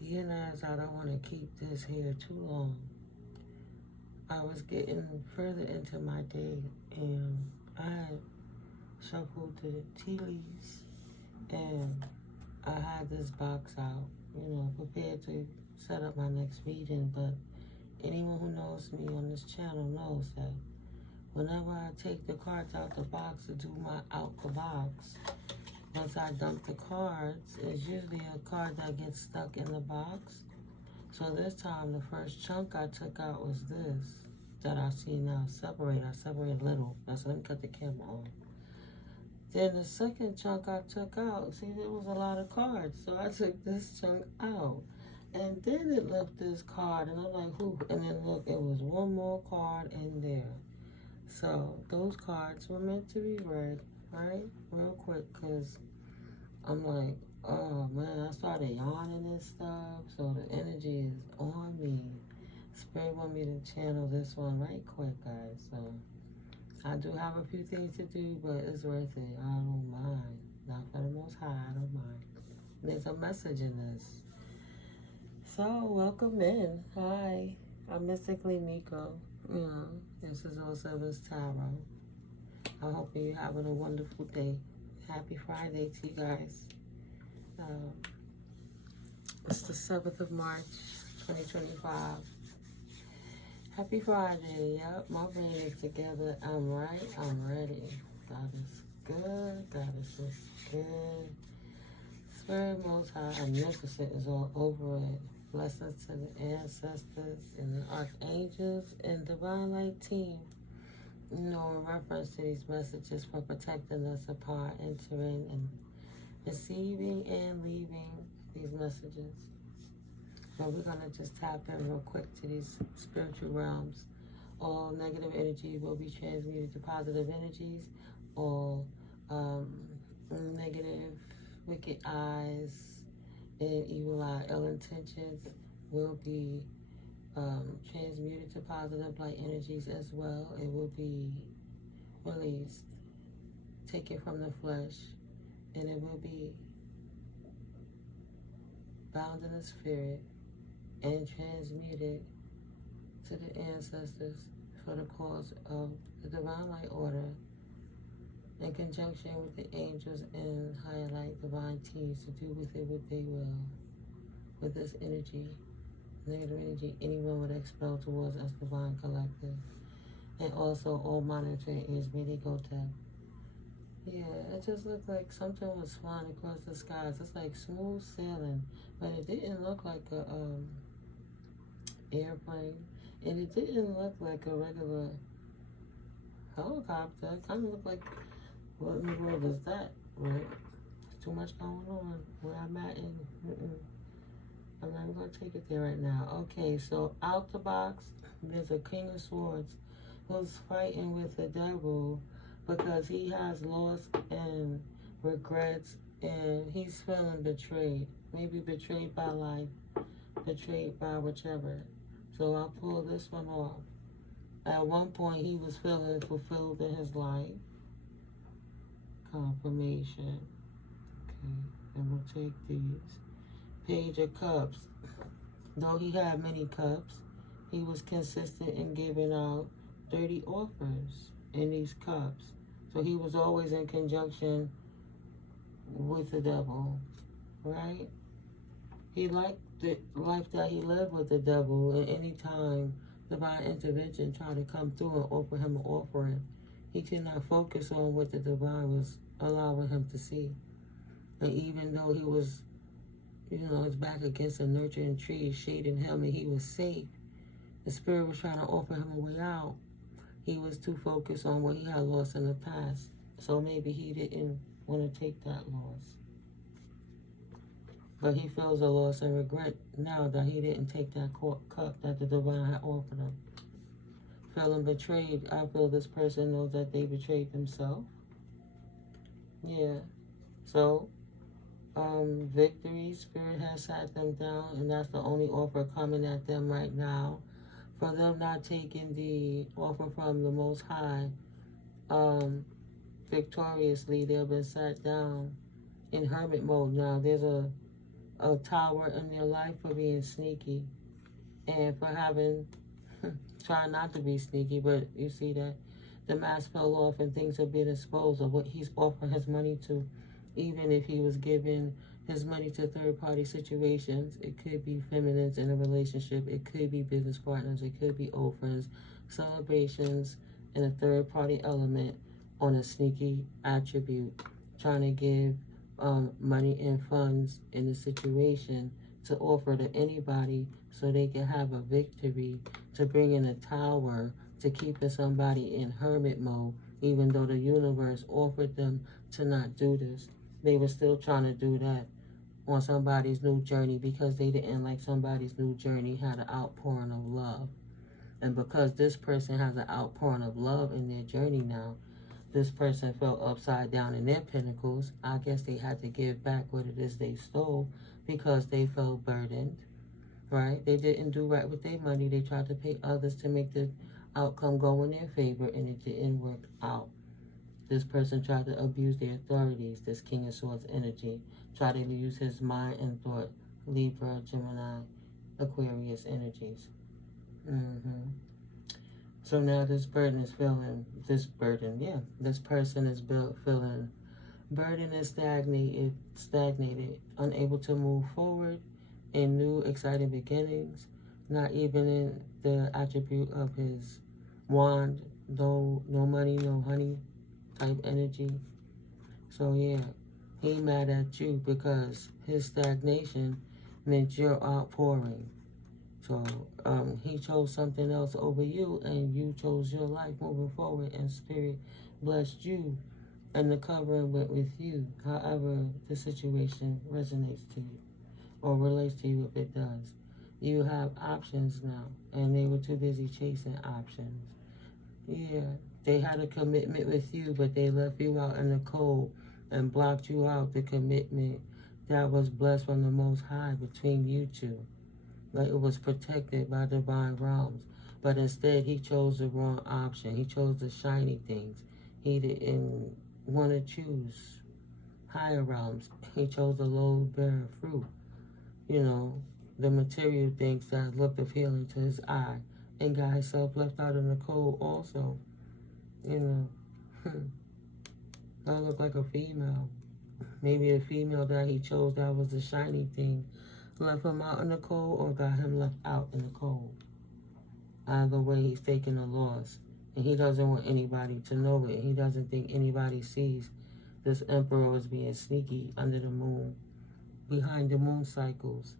being as I don't want to keep this here too long, I was getting further into my day, and I shuffled the tea leaves, and I had this box out, prepared to set up my next reading. But anyone who knows me on this channel knows that whenever I take the cards out the box to do my out the box, once I dump the cards, it's usually a card that gets stuck in the box. So this time, the first chunk I took out was this that I see now separate. I separated a little. That's let me cut the camera on. Then the second chunk I took out, see, there was a lot of cards. So I took this chunk out. And then it left this card, and I'm like, whoo. And then look, it was one more card in there. So those cards were meant to be read, right? Real quick, because I'm like, oh man, I started yawning and stuff. So the energy is on me. Spirit want me to channel this one right quick, guys. So I do have a few things to do, but it's worth it. I don't mind. Not for the Most High, I don't mind. There's a message in this. So welcome in. Hi, I'm Mystically Mico. This is 07's Tarot. I hope you're having a wonderful day. Happy Friday to you guys. It's the 7th of March, 2025. Happy Friday. Yep, my brain is together. I'm right. I'm ready. God is good. God is just good. Spirit Most High, Omnipotent is all over it. Blessings to the ancestors and the archangels and divine light team. In reference to these messages for protecting us upon entering and receiving and leaving these messages. So we're going to just tap in real quick to these spiritual realms. All negative energy will be transmuted to positive energies. All negative, wicked eyes and evil eye, ill intentions will be transmuted to positive light energies as well. It will be released, taken from the flesh, and it will be bound in the spirit and transmuted to the ancestors for the cause of the divine light order in conjunction with the angels and higher light divine teams to do with it what they will. With this energy, negative energy, anyone would expel towards us divine collective. And also all monitoring ears, may they go deaf. Yeah, it just looked like something was flying across the skies. It's like smooth sailing, but it didn't look like a airplane, and it didn't look like a regular helicopter. It kind of looked like, what in the world is that, right? There's too much going on where I'm at, and I'm not going to take it there right now. Okay, so out the box, there's a King of Swords who's fighting with the devil because he has lost and regrets, and he's feeling betrayed. Maybe betrayed by life, betrayed by whichever. So I'll pull this one off. At one point, he was feeling fulfilled in his life. Confirmation. Okay, and we'll take these. Page of Cups. Though he had many cups, he was consistent in giving out dirty offers in these cups. So he was always in conjunction with the devil, right? He liked the life that he lived with the devil, and any time divine intervention tried to come through and offer him an offering, he could not focus on what the divine was allowing him to see. And even though he was, his back against a nurturing tree, shading him, and he was safe, the spirit was trying to offer him a way out. He was too focused on what he had lost in the past. So maybe he didn't want to take that loss. But he feels a loss and regret now that he didn't take that cup that the divine had offered him. Feeling betrayed, I feel this person knows that they betrayed themselves. Yeah. So, victory, spirit has sat them down, and that's the only offer coming at them right now. For them not taking the offer from the Most High victoriously, they've been sat down in hermit mode now. There's a a tower in your life for being sneaky and for having, try not to be sneaky, but you see that the mask fell off and things are being exposed of what he's offering his money to. Even if he was giving his money to third-party situations, it could be feminines in a relationship, it could be business partners, it could be old friends, celebrations, and a third-party element on a sneaky attribute, trying to give money and funds in the situation to offer to anybody so they can have a victory, to bring in a tower, to keeping somebody in hermit mode, even though the universe offered them to not do this. They were still trying to do that on somebody's new journey because they didn't like somebody's new journey had an outpouring of love. And because this person has an outpouring of love in their journey now, this person felt upside down in their pinnacles. I guess they had to give back what it is they stole because they felt burdened, right? They didn't do right with their money. They tried to pay others to make the outcome go in their favor, and it didn't work out. This person tried to abuse their authorities, this King of Swords energy, tried to use his mind and thought, Libra, Gemini, Aquarius energies. So now this burden is feeling, this person is feeling burdened and stagnated, unable to move forward in new exciting beginnings, not even in the attribute of his wand, no money, no honey type energy. So yeah, he mad at you because his stagnation meant your outpouring. So he chose something else over you, and you chose your life moving forward, and Spirit blessed you, and the covering went with you. However, the situation resonates to you or relates to you if it does. You have options now, and they were too busy chasing options. Yeah, they had a commitment with you, but they left you out in the cold and blocked you out the commitment that was blessed from the Most High between you two. Like it was protected by divine realms. But instead, he chose the wrong option. He chose the shiny things. He didn't want to choose higher realms. He chose the low-bearing fruit. You know, the material things that looked appealing to his eye, and got himself left out in the cold also. You know, that looked like a female. Maybe a female that he chose that was the shiny thing left him out in the cold, or got him left out in the cold. Either way, he's taking a loss. And he doesn't want anybody to know it. He doesn't think anybody sees this emperor was being sneaky under the moon, behind the moon cycles.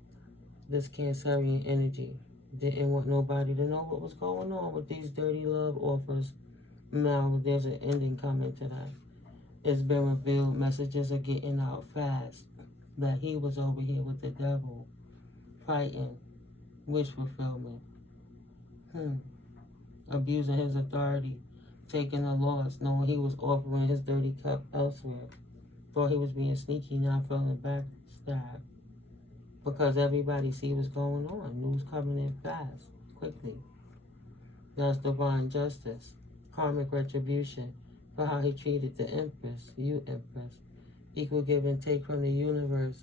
This Cancerian energy didn't want nobody to know what was going on with these dirty love offers. Now there's an ending coming to that. It's been revealed, messages are getting out fast, that he was over here with the devil, fighting, wish fulfillment, abusing his authority, taking a loss, knowing he was offering his dirty cup elsewhere. Thought he was being sneaky, now feeling backstabbed. Because everybody see what's going on. News coming in fast, quickly. That's divine justice, karmic retribution for how he treated the Empress, you Empress. Equal give and take from the universe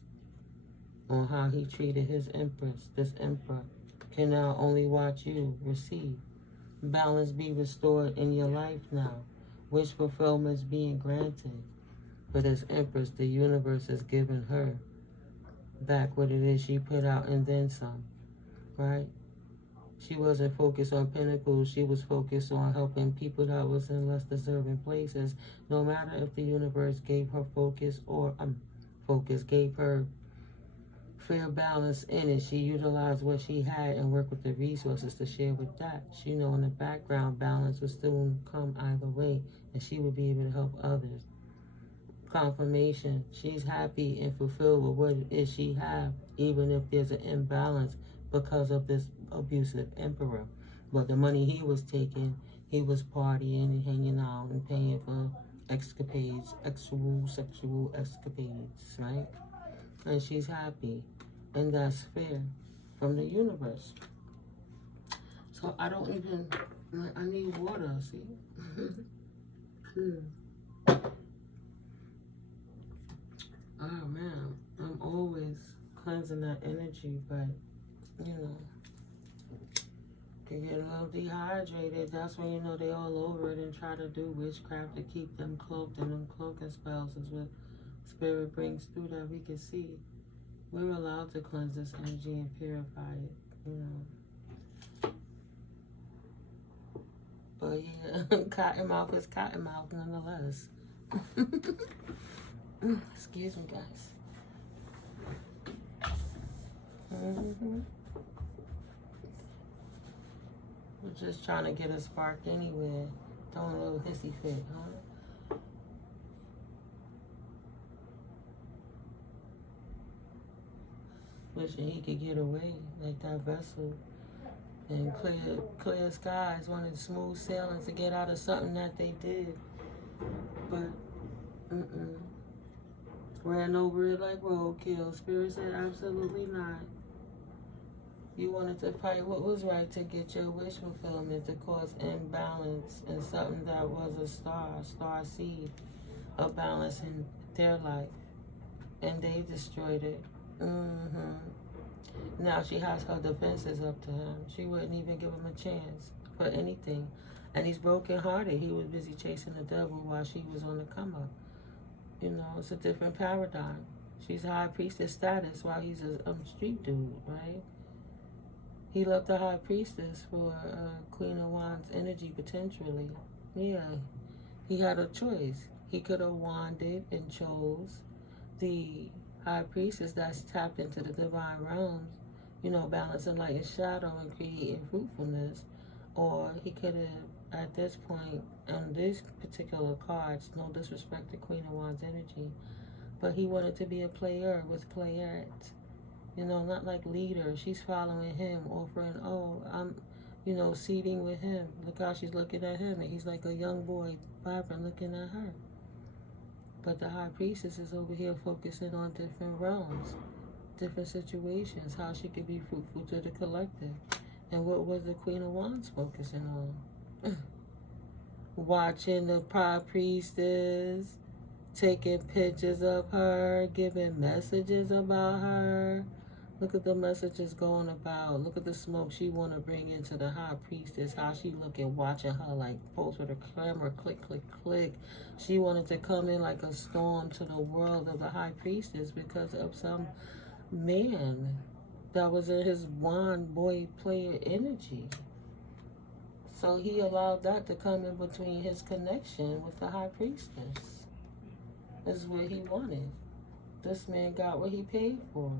on how he treated his Empress. This Emperor can now only watch you receive. Balance be restored in your life now. Wish fulfillment is being granted. For this Empress, the universe has given her back what it is she put out and then some, right? She wasn't focused on pinnacles. She was focused on helping people that was in less deserving places. No matter if the universe gave her focus or gave her fair balance in it, she utilized what she had and worked with the resources to share with that. She know in the background balance would still come either way, and she would be able to help others. Confirmation, she's happy and fulfilled with what it is she have, even if there's an imbalance because of this abusive emperor. But the money he was taking, he was partying and hanging out and paying for escapades, sexual escapades, right? And she's happy, and that's fair from the universe. So I don't even, I need water, see? Oh man, I'm always cleansing that energy, but, you know, can get a little dehydrated. That's when you know they all over it and try to do witchcraft to keep them cloaked, and them cloaking spells is what Spirit brings through that we can see. We're allowed to cleanse this energy and purify it, you know. But yeah, cottonmouth is cottonmouth nonetheless. Excuse me, guys. We're just trying to get a spark anywhere. Throwing a little hissy fit, huh? Wishing he could get away like that vessel and clear skies, wanted smooth sailing to get out of something that they did. But, ran over it like roadkill. Spirit said, absolutely not. You wanted to fight what was right to get your wish fulfillment, to cause imbalance in something that was a star seed, a balance in their life. And they destroyed it. Now she has her defenses up to him. She wouldn't even give him a chance for anything. And he's brokenhearted. He was busy chasing the devil while she was on the come up. You know, it's a different paradigm. She's high priestess status while he's a street dude, right? He left the high priestess for Queen of Wands energy potentially. Yeah, he had a choice. He could have wanded and chose the high priestess that's tapped into the divine realms, you know, balancing light and shadow and creating fruitfulness. Or he could have, at this point, on these particular cards, no disrespect to Queen of Wands energy, but he wanted to be a player with players. You know, not like leader. She's following him, offering, oh, I'm, you know, seating with him. Look how she's looking at him. And he's like a young boy, vibrant, looking at her. But the high priestess is over here focusing on different realms, different situations, how she could be fruitful to the collective. And what was the Queen of Wands focusing on? Watching the high priestess, taking pictures of her, giving messages about her. Look at the messages going about. Look at the smoke she want to bring into the high priestess. How she looking, watching her like post with her camera, click, click, click. She wanted to come in like a storm to the world of the high priestess because of some man that was in his wand boy player energy. So he allowed that to come in between his connection with the high priestess. This is what he wanted. This man got what he paid for.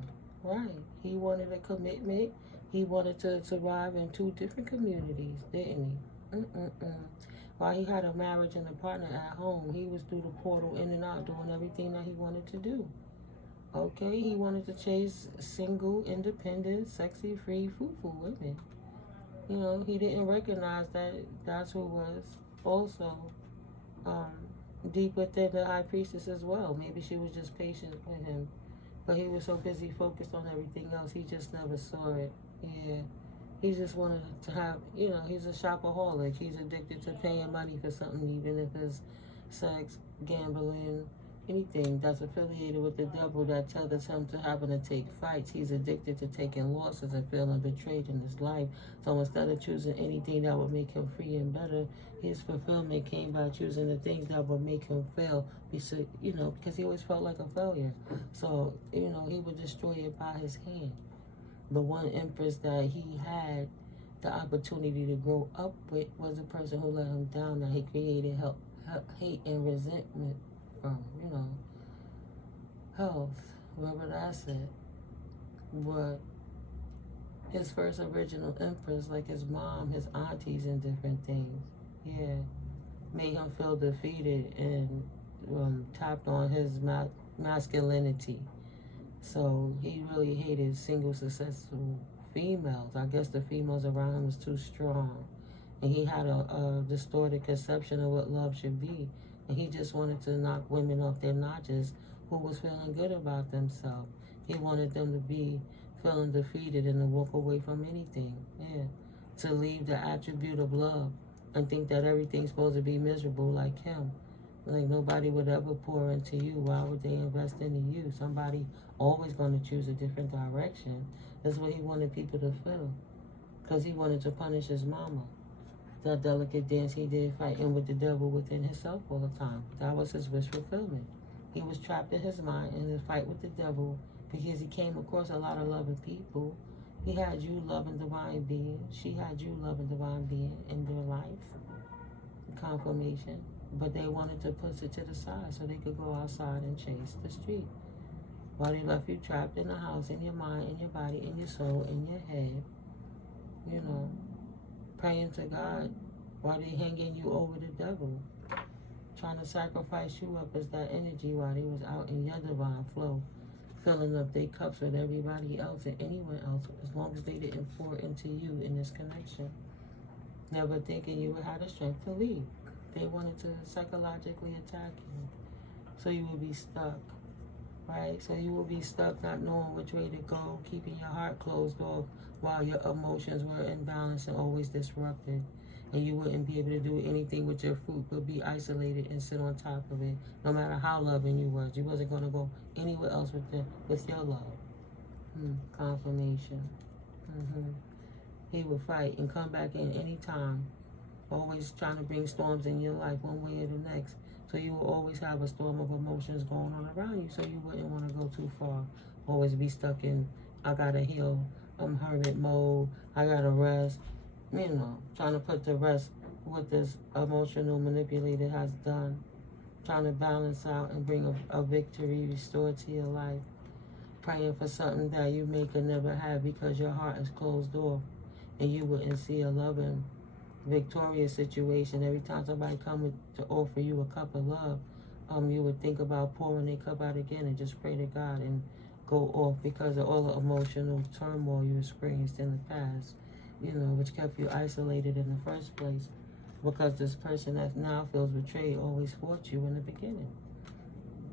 Right. He wanted a commitment. He wanted to survive in two different communities, didn't he? While he had a marriage and a partner at home, he was through the portal in and out doing everything that he wanted to do. Okay, he wanted to chase single, independent, sexy, free, fruitful women. You know, he didn't recognize that that's what was also deep within the high priestess as well. Maybe she was just patient with him. But he was so busy focused on everything else, he just never saw it. Yeah. He just wanted to have, you know, he's a shopaholic. He's addicted to paying money for something, even if it's sex, gambling, anything that's affiliated with the devil that tethers him to having to take fights. He's addicted to taking losses and feeling betrayed in his life. So instead of choosing anything that would make him free and better, his fulfillment came by choosing the things that would make him fail, you know, because he always felt like a failure. So, you know, he would destroy it by his hand. The one empress that he had the opportunity to grow up with was the person who let him down, that he created hate and resentment from, you know, health, wherever that's at. But his first original empress, like his mom, his aunties, and different things, yeah, made him feel defeated and tapped on his masculinity. So he really hated single, successful females. I guess the females around him was too strong. And he had a distorted conception of what love should be. And he just wanted to knock women off their notches who was feeling good about themselves. He wanted them to be feeling defeated and to walk away from anything. Yeah. To leave the attribute of love and think that everything's supposed to be miserable like him. Like nobody would ever pour into you. Why would they invest into you? Somebody always going to choose a different direction. That's what he wanted people to feel. Because he wanted to punish his mama. That delicate dance he did fighting with the devil within himself all the time. That was his wish fulfillment. He was trapped in his mind in a fight with the devil because he came across a lot of loving people. He had you loving divine being. She had you loving divine being in their life. Confirmation. But they wanted to push it to the side so they could go outside and chase the street. While they left you trapped in the house, in your mind, in your body, in your soul, in your head, you know, praying to God while they hanging you over the devil, trying to sacrifice you up as that energy while they was out in your divine flow, filling up their cups with everybody else and anyone else, as long as they didn't pour into you in this connection. Never thinking you would have the strength to leave. They wanted to psychologically attack you, so you would be stuck, right? So you will be stuck not knowing which way to go, keeping your heart closed off while your emotions were imbalanced and always disrupted. And you wouldn't be able to do anything with your fruit but be isolated and sit on top of it, no matter how loving you was. You wasn't going to go anywhere else with your love. Confirmation. He would fight and come back in any time, always trying to bring storms in your life one way or the next. So you will always have a storm of emotions going on around you, so you wouldn't want to go too far. Always be stuck in, I gotta heal, I'm hermit mode, I gotta rest. You know, trying to put to rest what this emotional manipulator has done. Trying to balance out and bring a victory restored to your life. Praying for something that you may could never have because your heart is closed off and you wouldn't see a loving, victorious situation. Every time somebody comes to offer you a cup of love, you would think about pouring their cup out again and just pray to God and go off because of all the emotional turmoil you experienced in the past, you know, which kept you isolated in the first place because this person that now feels betrayed always fought you in the beginning.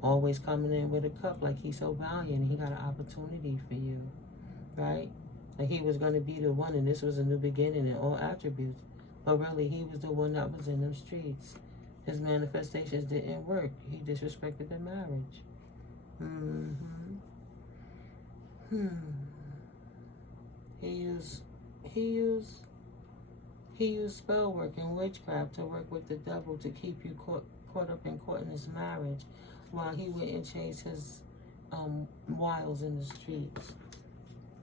Always coming in with a cup like he's so valiant and he got an opportunity for you, right? Like he was going to be the one and this was a new beginning in all attributes. But really, he was the one that was in them streets. His manifestations didn't work. He disrespected the marriage. He used spell work and witchcraft to work with the devil to keep you caught up and caught in his marriage while he went and chased his wiles in the streets.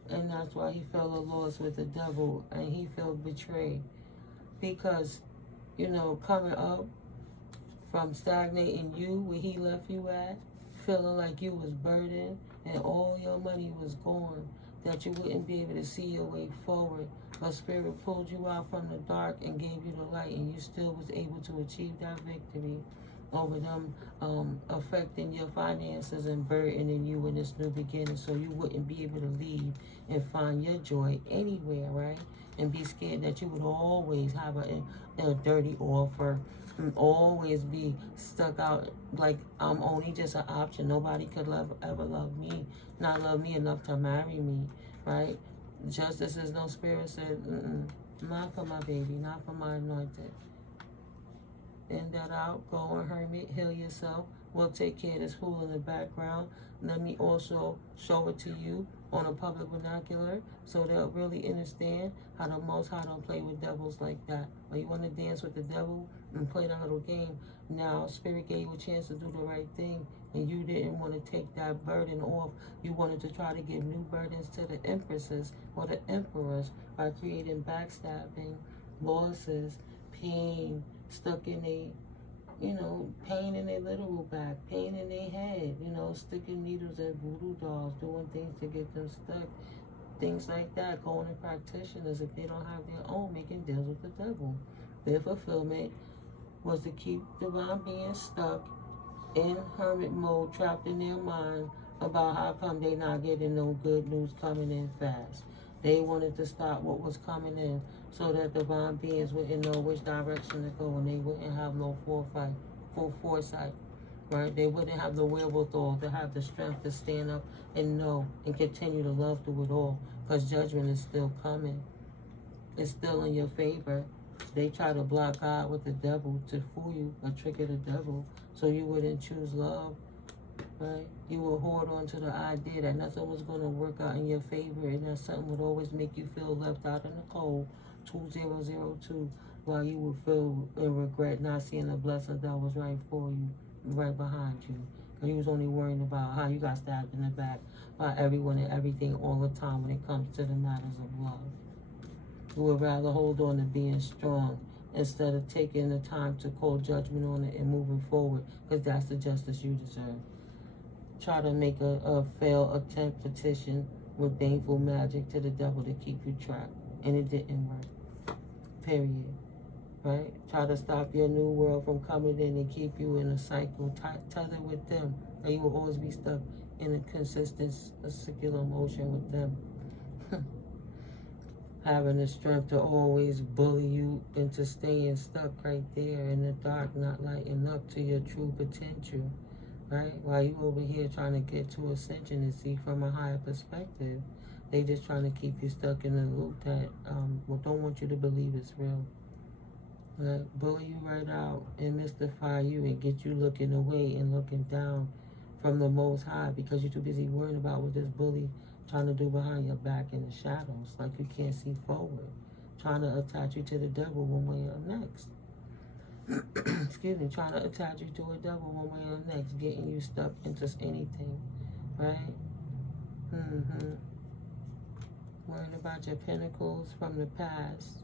And that's why he fell a loss with the devil and he felt betrayed. Because, you know, coming up from stagnating you where he left you at, feeling like you was burdened and all your money was gone, that you wouldn't be able to see your way forward. But Spirit pulled you out from the dark and gave you the light, and you still was able to achieve that victory over them affecting your finances and burdening you in this new beginning, so you wouldn't be able to leave and find your joy anywhere, right? And be scared that you would always have a dirty offer and always be stuck out like I'm only just an option. Nobody could ever love me, not love me enough to marry me, right? Justice is no Spirit said, not for my baby, not for my anointed. End that out, go on hermit, heal yourself. We'll take care of this fool in the background. Let me also show it to you on a public vernacular so they'll really understand how the Most High don't play with devils like that. Or you want to dance with the devil and play that little game. Now, Spirit gave you a chance to do the right thing and you didn't want to take that burden off. You wanted to try to give new burdens to the empresses or the emperors by creating backstabbing, losses, pain, stuck in a, you know, pain in their literal back, pain in their head, you know, sticking needles in voodoo dolls, doing things to get them stuck, things like that, going to practitioners if they don't have their own, making deals with the devil. Their fulfillment was to keep divine beings stuck in hermit mode, trapped in their mind about how come they not getting no good news coming in fast. They wanted to stop what was coming in so that divine beings wouldn't know which direction to go and they wouldn't have no full foresight, right? They wouldn't have the wherewithal to have the strength to stand up and know and continue to love through it all because judgment is still coming. It's still in your favor They try to block God with the devil to fool you, a trick of the devil, so you wouldn't choose love, right? You will hold on to the idea that nothing was going to work out in your favor and that something would always make you feel left out in the cold, 2002, while you would feel and regret not seeing the blessing that was right for you, right behind you. And you was only worrying about how you got stabbed in the back by everyone and everything all the time when it comes to the matters of love. You would rather hold on to being strong instead of taking the time to call judgment on it and moving forward, because that's the justice you deserve. Try to make a failed attempt petition with baneful magic to the devil to keep you trapped, and it didn't work. Period. Right? Try to stop your new world from coming in and keep you in a cycle, tether with them, and you will always be stuck in a consistent circular motion with them. Having the strength to always bully you into staying stuck right there in the dark, not lighting up to your true potential, right? While you over here trying to get to ascension and see from a higher perspective, they just trying to keep you stuck in a loop that don't want you to believe it's real. Right? Bully you right out and mystify you and get you looking away and looking down from the Most High because you're too busy worrying about what this bully trying to do behind your back in the shadows, like you can't see forward, trying to attach you to the devil one way or next. Excuse me, trying to attach you to a devil one way or next, getting you stuck into anything, right? Worrying about your pinnacles from the past.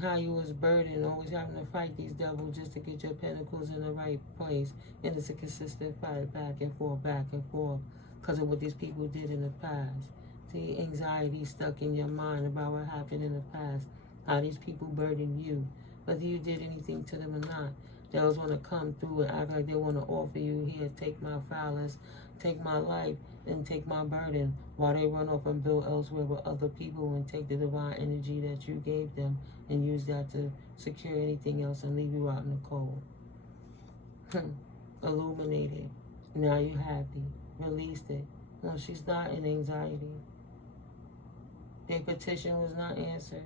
How you was burdened, always having to fight these devils just to get your pinnacles in the right place. And it's a consistent fight back and forth, because of what these people did in the past. See, anxiety stuck in your mind about what happened in the past, how these people burdened you, whether you did anything to them or not. They always want to come through and act like they want to offer you, here, take my phallus, take my life, and take my burden, while they run off and build elsewhere with other people and take the divine energy that you gave them and use that to secure anything else and leave you out in the cold. Illuminated. Now you're happy. Released it. No, she's not in anxiety. Their petition was not answered.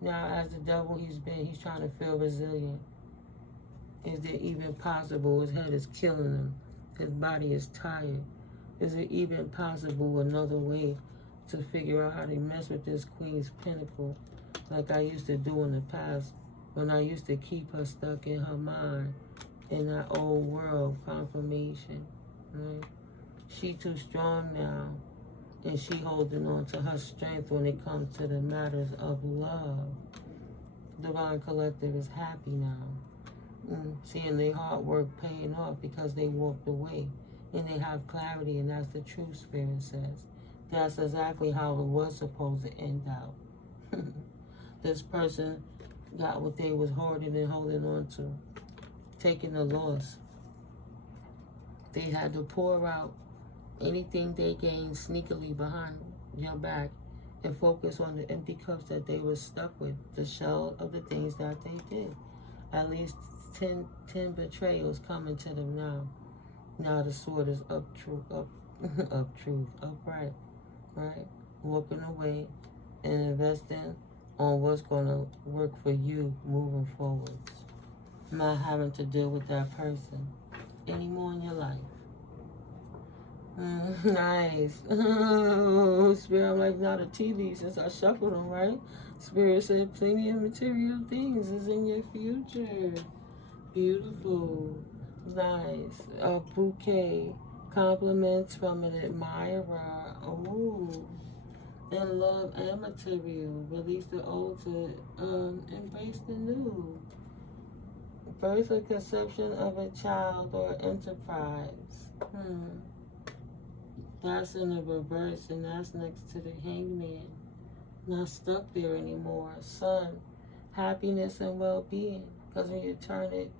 Now, as the devil he's trying to feel resilient. Is it even possible? His head is killing him. His body is tired. Is it even possible another way to figure out how to mess with this queen's pinnacle like I used to do in the past when I used to keep her stuck in her mind in that old world confirmation, right? She too strong now, and she holding on to her strength when it comes to the matters of love. Divine Collective is happy now, seeing their hard work paying off because they walked away. And they have clarity, and that's the truth, Spirit says. That's exactly how it was supposed to end out. This person got what they was hoarding and holding on to, taking the loss. They had to pour out anything they gained sneakily behind your back and focus on the empty cups that they were stuck with, the shell of the things that they did. At least 10 betrayals coming to them now. Now the sword is upright, right? Walking away and investing on what's going to work for you moving forward. Not having to deal with that person anymore in your life. Nice. Oh, Spirit, I'm like, not a tea leaf since I shuffled them, right? Spirit said plenty of material things is in your future. Beautiful. Nice. A bouquet. Compliments from an admirer. Oh. In love and material. Release the old to embrace the new. Birth or conception of a child or enterprise. That's in the reverse, and that's next to the hangman. Not stuck there anymore. Sun. Happiness and well-being. Because when you turn it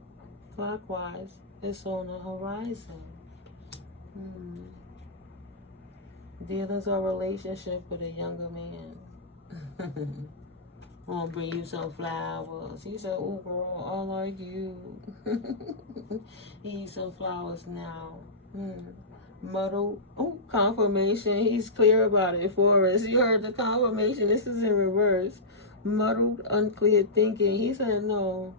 clockwise, it's on the horizon. Dealings or relationship with a younger man. I'll bring you some flowers. He said, oh girl, I like you. He needs some flowers now. Muddle. Oh, confirmation. He's clear about it for us. You heard the confirmation. This is in reverse. muddled, unclear thinking. He said, no,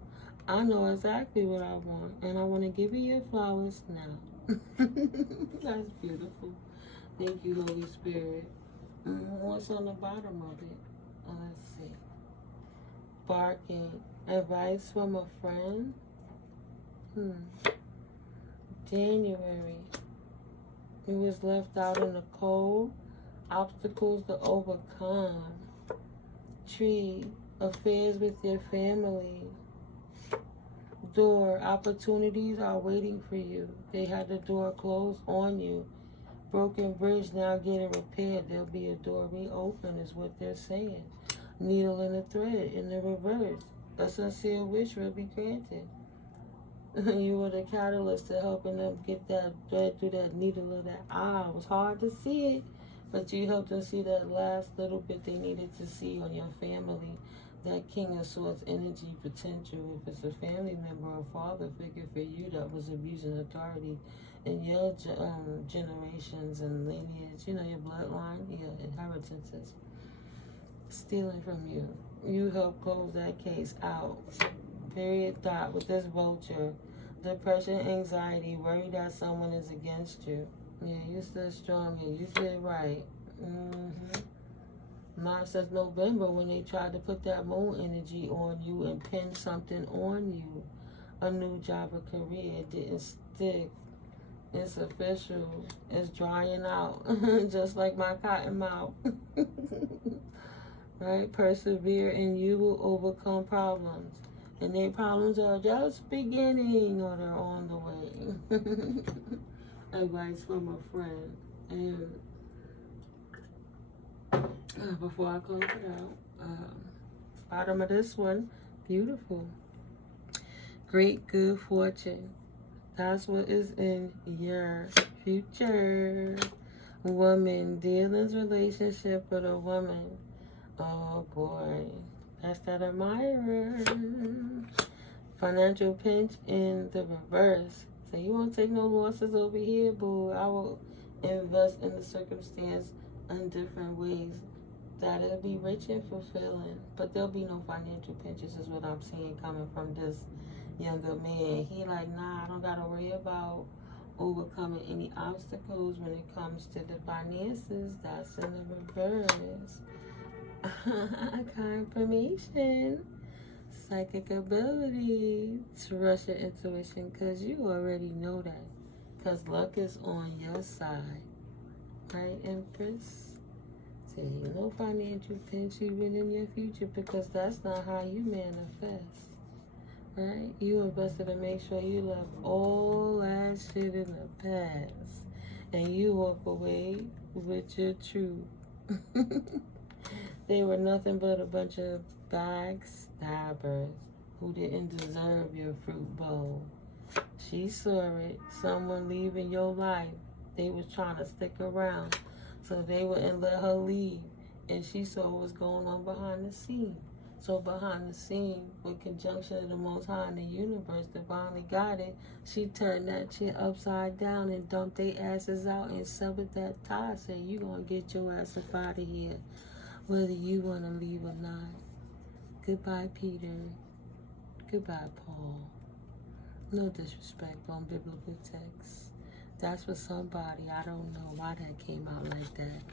I know exactly what I want, and I want to give you your flowers now. That's beautiful. Thank you, Holy Spirit. What's on the bottom of it? Let's see. Barking. Advice from a friend. January. It was left out in the cold. Obstacles to overcome. Tree. Affairs with your family. Door. Opportunities are waiting for you. They had the door closed on you. Broken bridge now getting repaired. There'll be a door reopened is what they're saying. Needle and a thread in the reverse. A sincere wish will be granted. You were the catalyst to helping them get that thread through that needle of that eye. It was hard to see it, but you helped them see that last little bit they needed to see on your family. That King of Swords energy potential. If it's a family member or father figure for you that was abusing authority in your generations and lineage, you know, your bloodline, your inheritances, stealing from you. You help close that case out. Period. Dot. With this vulture. Depression, anxiety, worry that someone is against you. Yeah, you stood strong and you did right. March since November when they tried to put that moon energy on you and pin something on you. A new job or career. It didn't stick. It's official. It's drying out. Just like my cotton mouth. Right? Persevere and you will overcome problems. And their problems are just beginning or they're on the way. Advice from a friend. And before I close it out, bottom of this one, beautiful. Great good fortune. That's what is in your future. Woman, dealings, relationship with a woman. Oh boy, that's that admirer. Financial pinch in the reverse. So you won't take no losses over here, boo. I will invest in the circumstance in different ways that it'll be rich and fulfilling. But there'll be no financial pinches is what I'm seeing coming from this younger man. He like, nah, I don't gotta worry about overcoming any obstacles when it comes to the finances. That's in the reverse. Confirmation. Psychic ability. Trust your intuition because you already know that. Because luck is on your side. Right, Empress? See, no financial pinch even in your future because that's not how you manifest. Right? You invested to make sure you left all that shit in the past. And you walk away with your truth. They were nothing but a bunch of backstabbers who didn't deserve your fruit bowl. She saw it. Someone leaving your life. They was trying to stick around so they wouldn't let her leave. And she saw what was going on behind the scene. So behind the scene, with conjunction of the Most High in the universe, divinely guided, she turned that shit upside down and dumped their asses out and severed that tie. Said, you gonna get your ass up out of here, whether you want to leave or not. Goodbye, Peter. Goodbye, Paul. No disrespect on biblical texts. That's for somebody. I don't know why that came out like that.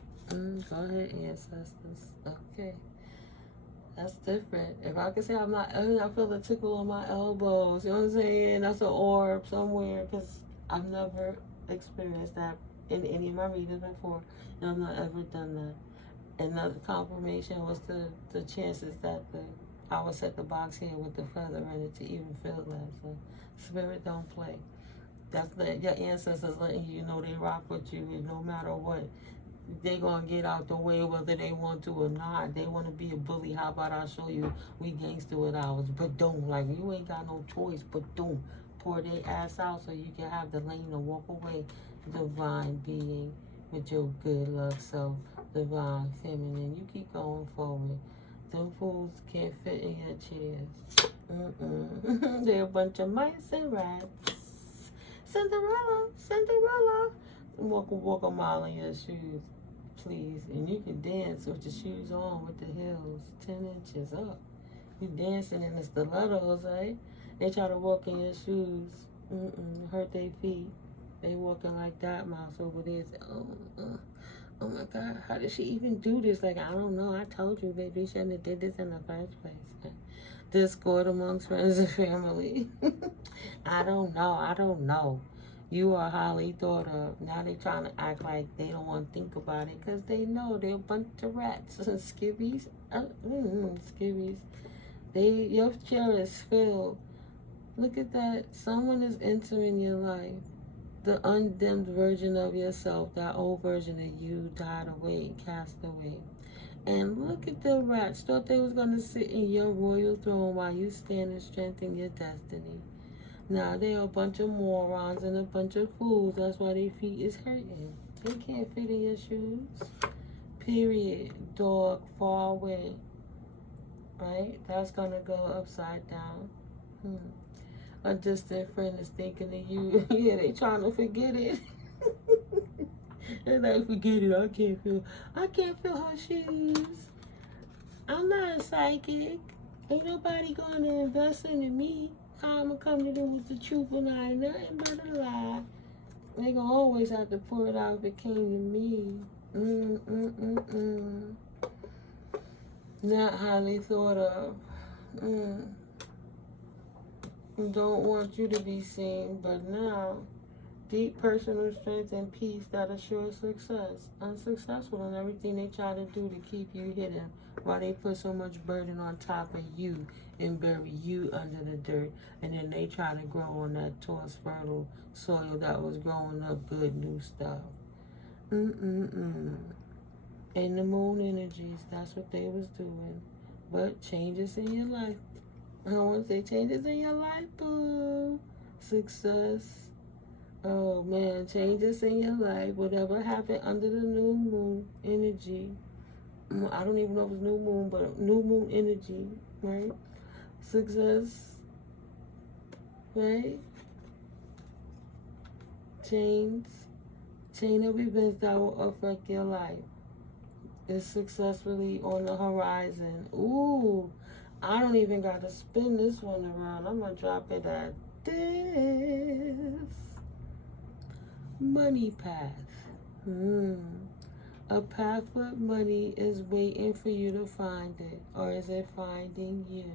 Go ahead, ancestors. Okay. That's different. If I could say I feel a tickle on my elbows. You know what I'm saying? That's an orb somewhere because I've never experienced that in any of my readings before. And I've not ever done that. Another confirmation was the chances that I would set the box here with the feather in it to even feel that. So spirit don't play. That's your ancestors letting you know they rock with you, and no matter what, they gonna get out the way whether they want to or not. They want to be a bully. How about I show you we gangster with ours? But don't, like, you ain't got no choice. But don't pour their ass out so you can have the lane to walk away. Divine being with your good luck self, divine feminine. You keep going forward. Them fools can't fit in your chairs. They're a bunch of mice and rats. Cinderella, Cinderella. Walk a mile in your shoes. please. And you can dance with your shoes on with the heels 10 inches up. You dancing in the stilettos, right? They try to walk in your shoes. Hurt their feet. They walking like that mouse over there. Say, oh my God, how did she even do this? Like, I don't know. I told you, baby, you shouldn't have did this in the first place. Discord amongst friends and family. I don't know. You are highly thought of. Now they trying to act like they don't want to think about it because they know they're a bunch of rats and skivvies. Skivvies. Your chair is filled. Look at that. Someone is entering your life. The undimmed version of yourself, that old version of you died away, cast away. And look at the rats. Thought they was going to sit in your royal throne while you stand and strengthen your destiny. Now they are a bunch of morons and a bunch of fools. That's why their feet is hurting. They can't fit in your shoes. Period. Dog, far away. Right? That's going to go upside down. A distant friend is thinking of you. Yeah, they trying to forget it. They're like, forget it. I can't feel her shoes. I'm not a psychic. Ain't nobody going to invest into me. How I'm going to come to them with the truth and I ain't nothing but a lie. They going to always have to pour it out if it came to me. Not highly thought of. Don't want you to be seen, but now, deep personal strength and peace that assures success. Unsuccessful in everything they try to do to keep you hidden, while they put so much burden on top of you and bury you under the dirt, and then they try to grow on that tossed fertile soil that was growing up good new stuff. And the moon energies, that's what they was doing. But changes in your life. I want to say changes in your life, boo. Success. Oh, man, changes in your life. Whatever happened under the new moon energy. I don't even know if it's new moon, but new moon energy, right? Success. Right? Chain of events that will affect your life is successfully on the horizon. Ooh. I don't even got to spin this one around. I'm going to drop it at this. Money path. A path with money is waiting for you to find it. Or is it finding you?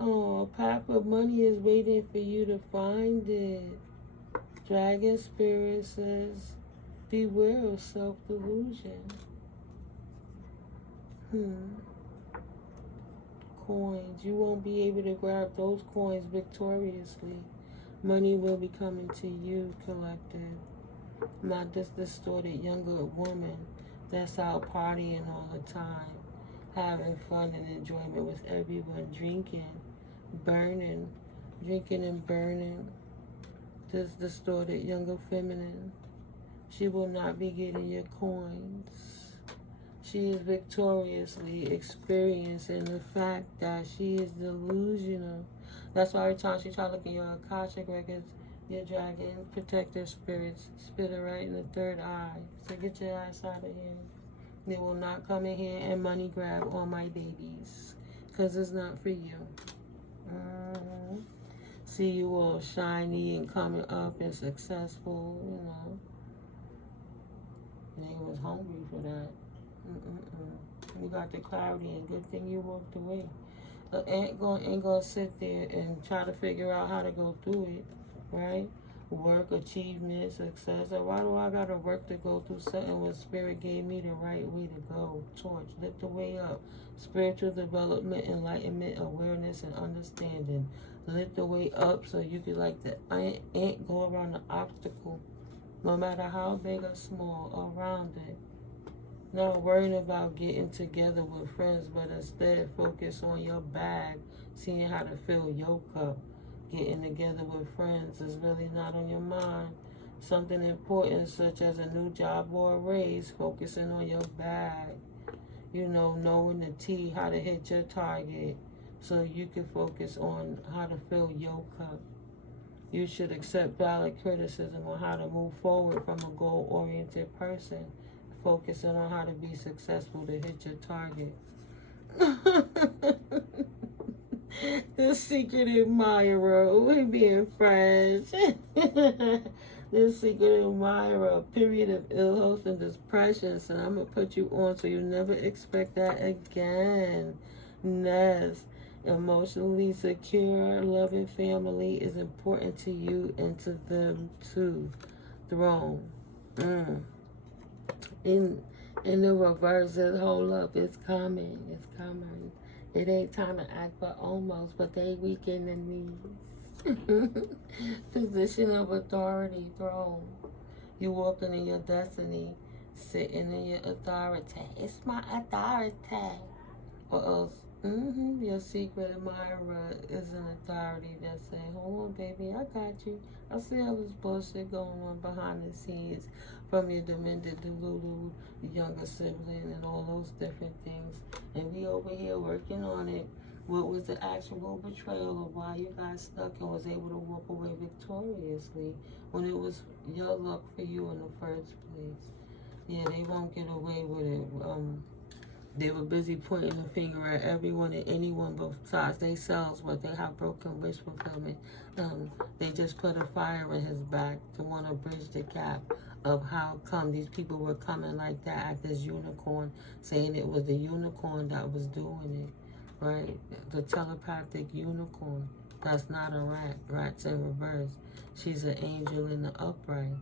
Oh, a path with money is waiting for you to find it. Dragon Spirit says, beware of self-delusion. Coins. You won't be able to grab those coins victoriously. Money will be coming to you, collective. Not this distorted younger woman that's out partying all the time, having fun and enjoyment with everyone, drinking and burning. This distorted younger feminine. She will not be getting your coins. She is victoriously experiencing the fact that she is delusional. That's why every time she try to look at your Akashic records, your dragon protector spirits spit her right in the third eye. So get your ass out of here. They will not come in here and money grab all my babies, because it's not for you. See you all shiny and coming up and successful, you know. They was hungry for that. You got the clarity, and good thing you walked away. Ain't gonna sit there and try to figure out how to go through it, right? Work, achievement, success. Or why do I gotta work to go through something when Spirit gave me the right way to go? Torch, lift the way up. Spiritual development, enlightenment, awareness, and understanding. Lift the way up so you could, like the ant, go around the obstacle, no matter how big or small, around it. Not worrying about getting together with friends, but instead focus on your bag, seeing how to fill your cup. Getting together with friends is really not on your mind. Something important such as a new job or a raise, focusing on your bag. You know, knowing the T, how to hit your target, so you can focus on how to fill your cup. You should accept valid criticism on how to move forward from a goal-oriented person, focusing on how to be successful to hit your target. The secret admirer, we being friends. The secret admirer, a period of ill health and depression. So I'm gonna put you on so you never expect that again. Nest, emotionally secure, loving family is important to you and to them too. Throne. In the reverse, hold up, it's coming. It's coming. It ain't time to act but almost, but they weak in the knees. Position of authority, throne. You walking in your destiny, sitting in your authority. It's my authority. Or else, your secret admirer is an authority that's saying, hold on, baby, I got you. I see all this bullshit going on behind the scenes from your demented, delulu, younger sibling, and all those different things. And we over here working on it. What was the actual betrayal of why you got stuck and was able to walk away victoriously when it was your luck for you in the first place? Yeah, they won't get away with it. They were busy pointing the finger at everyone and anyone besides themselves, but they have broken wish fulfillment. They just put a fire in his back to want to bridge the gap of how come these people were coming like that at this unicorn, saying it was the unicorn that was doing it, right? The telepathic unicorn. That's not a rat. Rat's in reverse. She's an angel in the upright.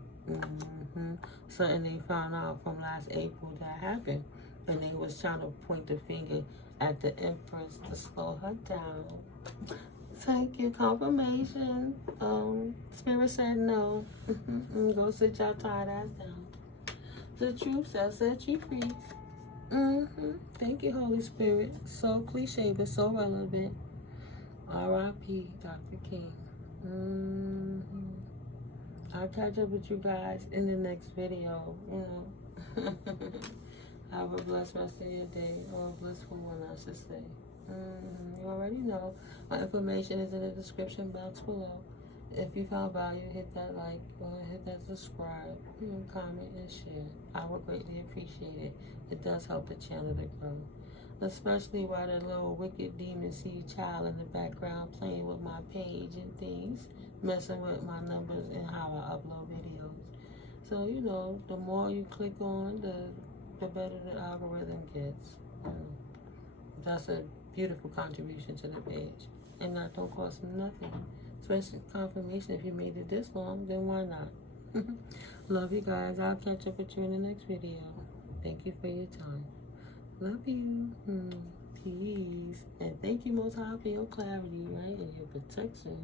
Something they found out from last April that happened. And they was trying to point the finger at the Empress to slow her down. Thank you, confirmation. Spirit said no. Go sit your tired ass down. The truth shall set you free. Thank you, Holy Spirit. So cliche, but so relevant. R.I.P. Dr. King. I'll catch up with you guys in the next video. Have a blessed rest of your day, or a blissful one, I should say. You already know. My information is in the description box below. If you found value, hit that like, or hit that subscribe, comment, and share. I would greatly appreciate it. It does help the channel to grow. Especially while that little wicked demon seed child in the background playing with my page and things, messing with my numbers and how I upload videos. So, the more you click on, the better the algorithm gets. That's a beautiful contribution to the page. And that don't cost nothing. Especially confirmation. If you made it this long, then why not? Love you guys. I'll catch up with you in the next video. Thank you for your time. Love you. Peace. And thank you, Most High, for your clarity, right? And your protection.